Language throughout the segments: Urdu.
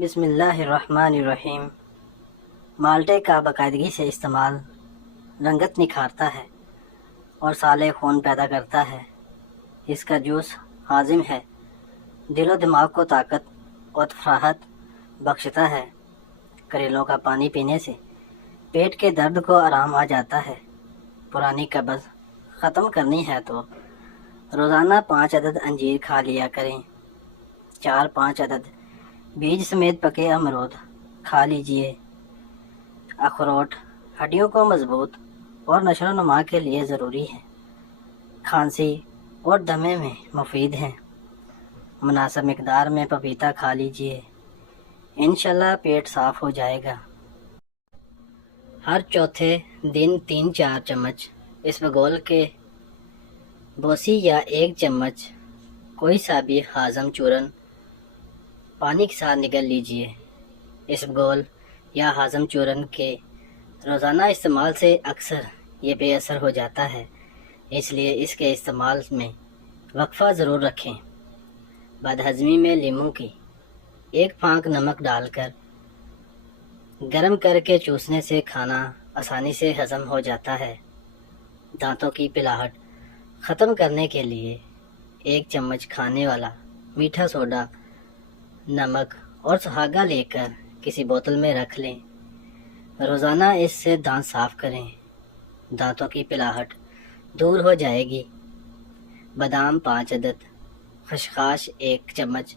بسم اللہ الرحمن الرحیم۔ مالٹے کا باقاعدگی سے استعمال رنگت نکھارتا ہے اور سالے خون پیدا کرتا ہے۔ اس کا جوس ہاضم ہے، دل و دماغ کو طاقت اور تفراحت بخشتا ہے۔ کریلوں کا پانی پینے سے پیٹ کے درد کو آرام آ جاتا ہے۔ پرانی قبض ختم کرنی ہے تو روزانہ 5 عدد انجیر کھا لیا کریں۔ 4-5 عدد بیج سمیت پکے امرود کھا لیجئے۔ اخروٹ ہڈیوں کو مضبوط اور نشو و نما کے لیے ضروری ہے۔ کھانسی اور دمے میں مفید ہیں۔ مناسب مقدار میں پپیتا کھا لیجئے، انشاءاللہ پیٹ صاف ہو جائے گا۔ ہر چوتھے دن 3-4 چمچ اسبگول کے بوسی یا 1 چمچ کوئی سا بھی ہاضم چورن پانی کے ساتھ نگل لیجئے۔ اسبگول یا ہاضم چورن کے روزانہ استعمال سے اکثر یہ بے اثر ہو جاتا ہے، اس لیے اس کے استعمال میں وقفہ ضرور رکھیں۔ بدہضمی میں لیموں کی 1 پھانک نمک ڈال کر گرم کر کے چوسنے سے کھانا آسانی سے ہضم ہو جاتا ہے۔ دانتوں کی پلاہٹ ختم کرنے کے لیے 1 چمچ کھانے والا میٹھا سوڈا، نمک اور سہاگا لے کر کسی بوتل میں رکھ لیں۔ روزانہ اس سے دانت صاف کریں، دانتوں کی پلاہٹ دور ہو جائے گی۔ بادام 5 عدد، خشخاش 1 چمچ،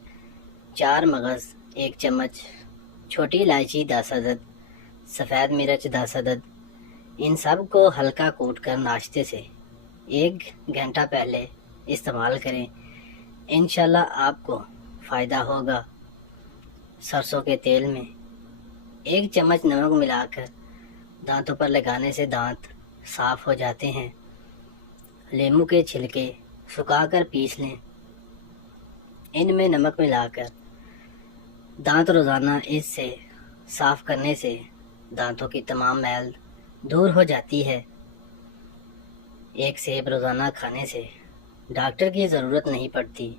4 مغز 1 چمچ، چھوٹی الائچی 10 عدد، سفید مرچ 10 عدد، ان سب کو ہلکا کوٹ کر ناشتے سے 1 گھنٹہ پہلے استعمال کریں، انشاءاللہ آپ کو فائدہ ہوگا۔ سرسوں کے تیل میں 1 چمچ نمک ملا کر دانتوں پر لگانے سے دانت صاف ہو جاتے ہیں۔ لیموں کے چھلکے سکھا کر پیس لیں، ان میں نمک ملا کر دانت روزانہ اس سے صاف کرنے سے دانتوں کی تمام میل دور ہو جاتی ہے۔ 1 سیب روزانہ کھانے سے ڈاکٹر کی ضرورت نہیں پڑتی۔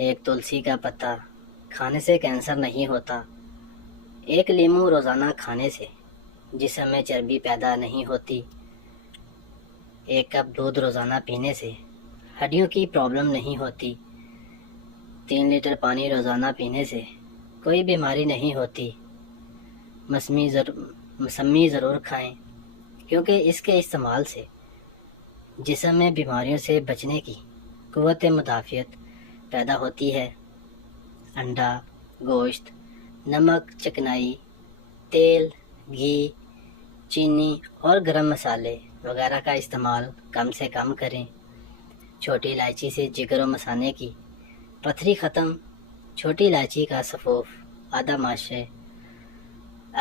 1 تلسی کا پتا کھانے سے کینسر نہیں ہوتا۔ 1 لیموں روزانہ کھانے سے جسم میں چربی پیدا نہیں ہوتی۔ 1 کپ دودھ روزانہ پینے سے ہڈیوں کی پرابلم نہیں ہوتی۔ 3 لیٹر پانی روزانہ پینے سے کوئی بیماری نہیں ہوتی۔ موسمی ضرور کھائیں، کیونکہ اس کے استعمال سے جسم میں بیماریوں سے بچنے کی قوت مدافعت پیدا ہوتی ہے۔ انڈا، گوشت، نمک، چکنائی، تیل، گھی، چینی اور گرم مسالے وغیرہ کا استعمال کم سے کم کریں۔ چھوٹی الائچی سے جگر و مثانے کی پتھری ختم۔ چھوٹی الائچی کا سفوف آدھا ماشے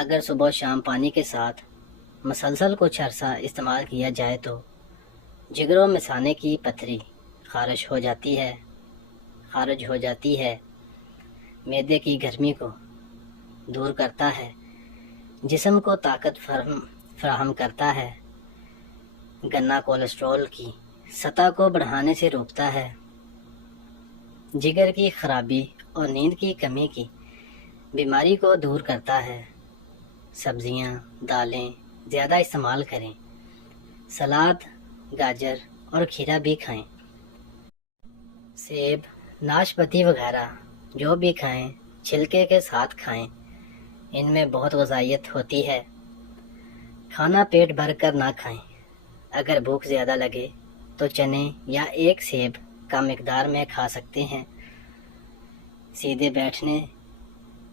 اگر صبح و شام پانی کے ساتھ مسلسل کچھ عرصہ استعمال کیا جائے تو جگر و مثانے کی پتھری خارج ہو جاتی ہے۔ معدے کی گرمی کو دور کرتا ہے، جسم کو طاقت فراہم کرتا ہے۔ گنا کولیسٹرول کی سطح کو بڑھانے سے روکتا ہے۔ جگر کی خرابی اور نیند کی کمی کی بیماری کو دور کرتا ہے۔ سبزیاں، دالیں زیادہ استعمال کریں۔ سلاد، گاجر اور کھیرا بھی کھائیں۔ سیب، ناشپاتی وغیرہ جو بھی کھائیں چھلکے کے ساتھ کھائیں، ان میں بہت غذائیت ہوتی ہے۔ کھانا پیٹ بھر کر نہ کھائیں۔ اگر بھوک زیادہ لگے تو چنے یا 1 سیب کم مقدار میں کھا سکتے ہیں۔ سیدھے بیٹھنے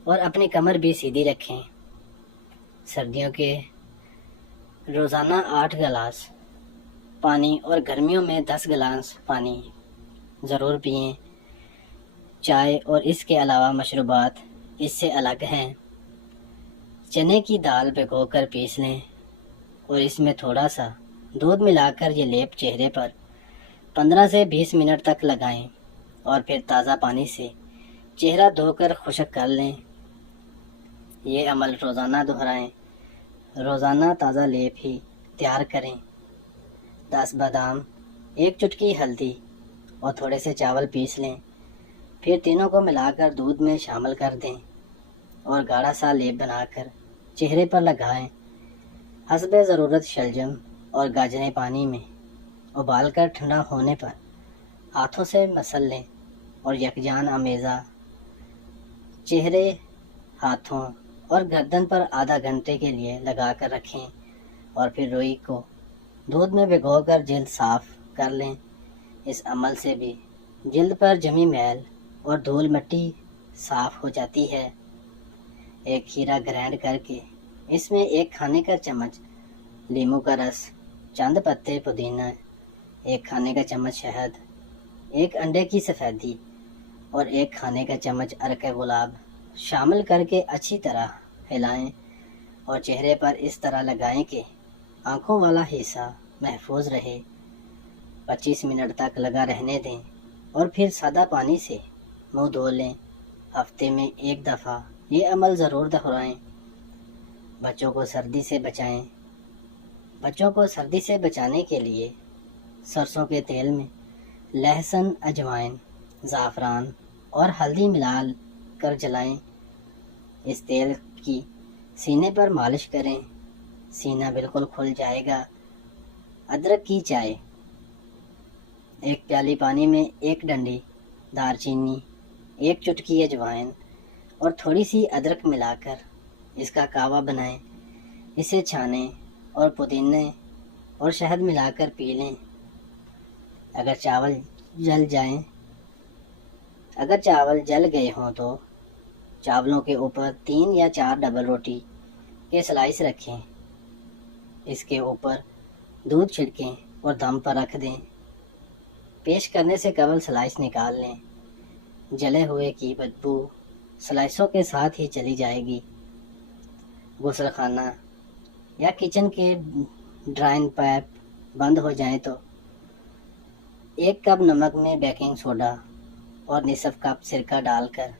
اور اپنی کمر بھی سیدھی رکھیں۔ سردیوں کے روزانہ 8 گلاس پانی اور گرمیوں میں 10 گلاس پانی ضرور پئیں۔ چائے اور اس کے علاوہ مشروبات اس سے الگ ہیں۔ چنے کی دال بھگو کر پیس لیں اور اس میں تھوڑا سا دودھ ملا کر یہ لیپ چہرے پر 15 سے 20 منٹ تک لگائیں اور پھر تازہ پانی سے چہرہ دھو کر خشک کر لیں۔ یہ عمل روزانہ دہرائیں۔ روزانہ تازہ لیپ ہی تیار کریں۔ 10 بادام، 1 چٹکی ہلدی اور تھوڑے سے چاول پیس لیں، پھر تینوں کو ملا کر دودھ میں شامل کر دیں۔ اور گاڑھا سا لیپ بنا کر چہرے پر لگائیں۔ حسب ضرورت شلجم اور گاجریں پانی میں ابال کر ٹھنڈا ہونے پر ہاتھوں سے مسل لیں اور یکجان امیزہ چہرے، ہاتھوں اور گردن پر آدھا گھنٹے کے لیے لگا کر رکھیں اور پھر روئی کو دودھ میں بھگو کر جلد صاف کر لیں۔ اس عمل سے بھی جلد پر جمی میل اور دھول مٹی صاف ہو جاتی ہے۔ ایک کھیرا گرائنڈ کر کے اس میں 1 کھانے کا چمچ لیموں کا رس، چند پتے پودینہ، 1 کھانے کا چمچ شہد، 1 انڈے کی سفیدی اور 1 کھانے کا چمچ عرق گلاب شامل کر کے اچھی طرح ہلائیں اور چہرے پر اس طرح لگائیں کہ آنکھوں والا حصہ محفوظ رہے۔ 25 منٹ تک لگا رہنے دیں اور پھر سادہ پانی سے منہ دھو لیں۔ ہفتے میں 1 دفعہ یہ عمل ضرور دہرائیں۔ بچوں کو سردی سے بچائیں۔ بچوں کو سردی سے بچانے کے لیے سرسوں کے تیل میں لہسن، اجوائن، زعفران اور ہلدی ملا کر جلائیں۔ اس تیل کی سینے پر مالش کریں، سینہ بالکل کھل جائے گا۔ ادرک کی چائے، 1 پیالی پانی میں 1 ڈنڈی دار چینی، 1 چٹکی اجوائن اور تھوڑی سی ادرک ملا کر اس کا کہوہ بنائیں۔ اسے چھانیں اور پودینے اور شہد ملا کر پی لیں۔ اگر چاول جل گئے ہوں تو چاولوں کے اوپر 3 یا 4 ڈبل روٹی کے سلائس رکھیں، اس کے اوپر دودھ چھڑکیں اور دم پر رکھ دیں۔ پیش کرنے سے قبل سلائس نکال لیں۔ جلے ہوئے کی بدبو سلائسوں کے ساتھ ہی چلی جائے گی۔ غسل خانہ یا کچن کے ڈرائن پائپ بند ہو جائیں تو 1 کپ نمک میں بیکنگ سوڈا اور نصف کپ سرکہ ڈال کر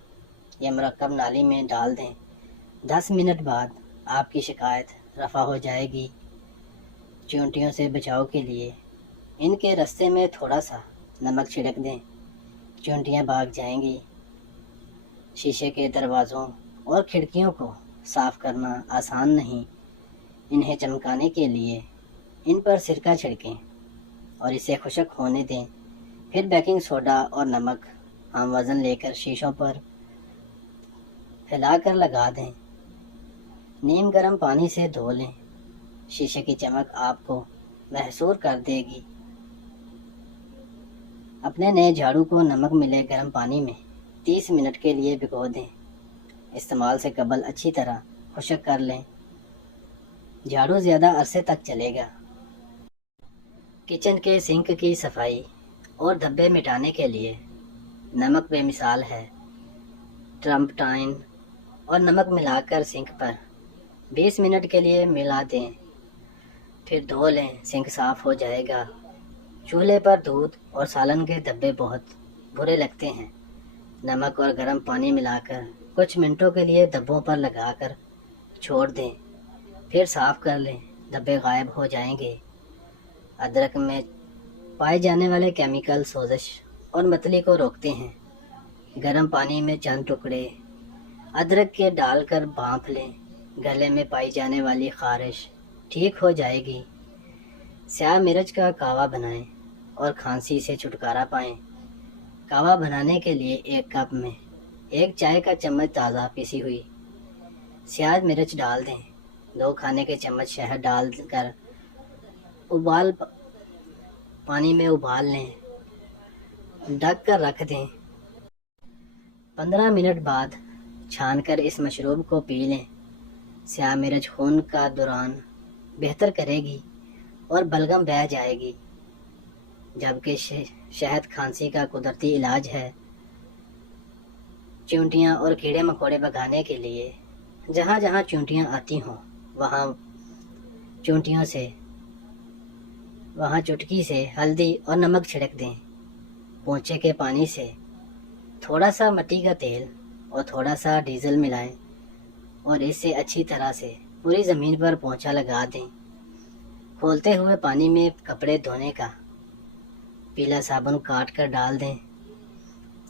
یہ مرکب نالی میں ڈال دیں۔ 10 منٹ بعد آپ کی شکایت رفع ہو جائے گی۔ چیونٹیوں سے بچاؤ کے لیے ان کے رستے میں تھوڑا سا نمک چھڑک دیں، چیونٹیاں بھاگ جائیں گی۔ شیشے کے دروازوں اور کھڑکیوں کو صاف کرنا آسان نہیں۔ انہیں چمکانے کے لیے ان پر سرکہ چھڑکیں اور اسے خشک ہونے دیں۔ پھر بیکنگ سوڈا اور نمک ہم وزن لے کر شیشوں پر پھیلا کر لگا دیں۔ نیم گرم پانی سے دھو لیں۔ شیشے کی چمک آپ کو محصور کر دے گی۔ اپنے نئے جھاڑو کو نمک ملے گرم پانی میں 30 منٹ کے لیے بھگو دیں۔ استعمال سے قبل اچھی طرح خشک کر لیں۔ جھاڑو زیادہ عرصے تک چلے گا۔ کچن کے سنک کی صفائی اور دھبے مٹانے کے لیے نمک بے مثال ہے۔ ٹرمپٹائن اور نمک ملا کر سنک پر 20 منٹ کے لیے ملا دیں، پھر دھو لیں، سنک صاف ہو جائے گا۔ چولہے پر دودھ اور سالن کے دھبے بہت برے لگتے ہیں۔ نمک اور گرم پانی ملا کر کچھ منٹوں کے لیے دھبوں پر لگا کر چھوڑ دیں، پھر صاف کر لیں، دھبے غائب ہو جائیں گے۔ ادرک میں پائے جانے والے کیمیکل سوزش اور متلی کو روکتے ہیں۔ گرم پانی میں چند ٹکڑے ادرک کے ڈال کر بھانپ لیں، گلے میں پائی جانے والی خارش ٹھیک ہو جائے گی۔ سیاہ مرچ کا کہوہ بنائیں اور کھانسی سے چھٹکارا پائیں۔ کہوہ بنانے کے لیے 1 کپ میں 1 چائے کا چمچ تازہ پیسی ہوئی سیاہ مرچ ڈال دیں۔ 2 کھانے کے چمچ شہد ڈال کر پانی میں ابال لیں، ڈھک کر رکھ دیں۔ 15 منٹ بعد چھان کر اس مشروب کو پی لیں۔ سیاہ مرچ خون کا دوران بہتر کرے گی اور بلغم بہہ جائے گی، جبکہ شہد کھانسی کا قدرتی علاج ہے۔ چیونٹیاں اور کیڑے مکوڑے بھگانے کے لیے جہاں جہاں چیونٹیاں آتی ہوں وہاں چٹکی سے ہلدی اور نمک چھڑک دیں۔ پونچھے کے پانی سے تھوڑا سا مٹی کا تیل اور تھوڑا سا ڈیزل ملائیں اور اس سے اچھی طرح سے پوری زمین پر پونچھا لگا دیں۔ کھولتے ہوئے پانی میں کپڑے دھونے کا پیلا صابن کاٹ کر ڈال دیں۔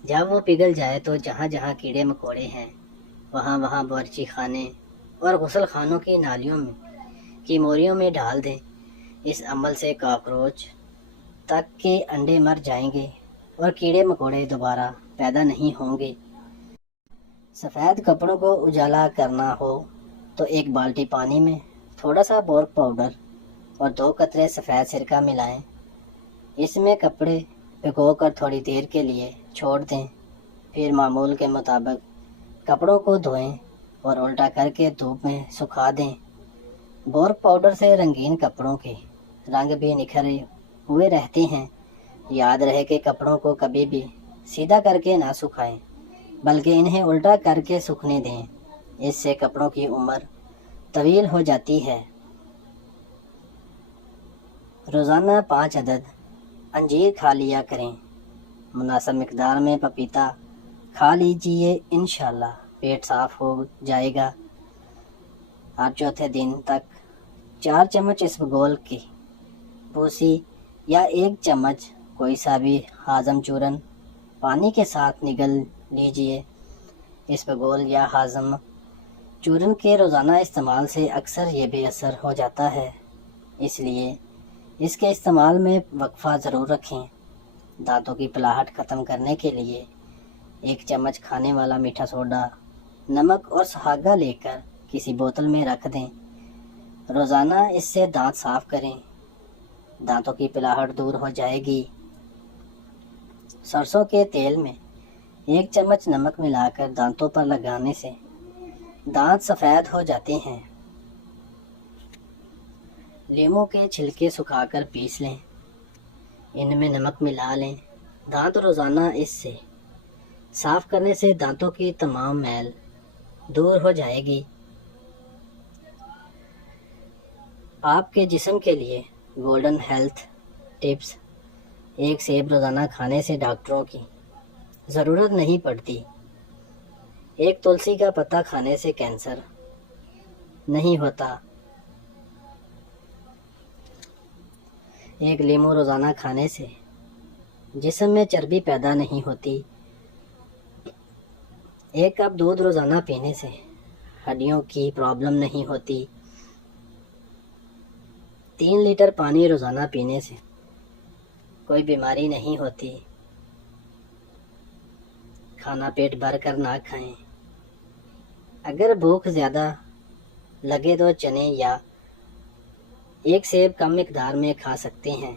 جب وہ پگھل جائے تو جہاں جہاں کیڑے مکوڑے ہیں وہاں باورچی خانے اور غسل خانوں کی نالیوں میں کی موریوں میں ڈال دیں۔ اس عمل سے کاکروچ تک کے انڈے مر جائیں گے اور کیڑے مکوڑے دوبارہ پیدا نہیں ہوں گے۔ سفید کپڑوں کو اجالا کرنا ہو تو ایک بالٹی پانی میں تھوڑا سا بورک پاؤڈر اور 2 قطرے سفید سرکہ ملائیں۔ اس میں کپڑے بھگو کر تھوڑی دیر کے لیے چھوڑ دیں، پھر معمول کے مطابق کپڑوں کو دھوئیں اور الٹا کر کے دھوپ میں سکھا دیں۔ بورک پاؤڈر سے رنگین کپڑوں کے رنگ بھی نکھرے ہوئے رہتے ہیں۔ یاد رہے کہ کپڑوں کو کبھی بھی سیدھا کر کے نہ سکھائیں بلکہ انہیں الٹا کر کے سوکھنے دیں، اس سے کپڑوں کی عمر طویل ہو جاتی ہے۔ روزانہ 5 عدد انجیر کھا لیا کریں۔ مناسب مقدار میں پپیتا کھا لیجئے، انشاءاللہ پیٹ صاف ہو جائے گا۔ ہر چوتھے دن تک 4 چمچ اسبگول کی بھوسی یا 1 چمچ کوئی سا بھی ہاضم چورن پانی کے ساتھ نگل لیجئے۔ اسبگول یا ہاضم چورن کے روزانہ استعمال سے اکثر یہ بے اثر ہو جاتا ہے، اس لیے اس کے استعمال میں وقفہ ضرور رکھیں۔ دانتوں کی پلاہٹ ختم کرنے کے لیے 1 چمچ کھانے والا میٹھا سوڈا، نمک اور سہاگہ لے کر کسی بوتل میں رکھ دیں۔ روزانہ اس سے دانت صاف کریں، دانتوں کی پلاہٹ دور ہو جائے گی۔ سرسوں کے تیل میں 1 چمچ نمک ملا کر دانتوں پر لگانے سے دانت سفید ہو جاتے ہیں۔ لیموں کے چھلکے سکھا کر پیس لیں، ان میں نمک ملا لیں۔ دانت روزانہ اس سے صاف کرنے سے دانتوں کی تمام میل دور ہو جائے گی۔ آپ کے جسم کے لیے گولڈن ہیلتھ ٹپس: 1 سیب روزانہ کھانے سے ڈاکٹروں کی ضرورت نہیں پڑتی۔ 1 تلسی کا پتا کھانے سے کینسر نہیں ہوتا۔ 1 لیمو روزانہ کھانے سے جسم میں چربی پیدا نہیں ہوتی۔ 1 کپ دودھ روزانہ پینے سے ہڈیوں کی پرابلم نہیں ہوتی۔ 3 لیٹر پانی روزانہ پینے سے کوئی بیماری نہیں ہوتی۔ کھانا پیٹ بھر کر نہ کھائیں۔ اگر بھوک زیادہ لگے تو چنے یا 1 سیب کم مقدار میں کھا سکتے ہیں۔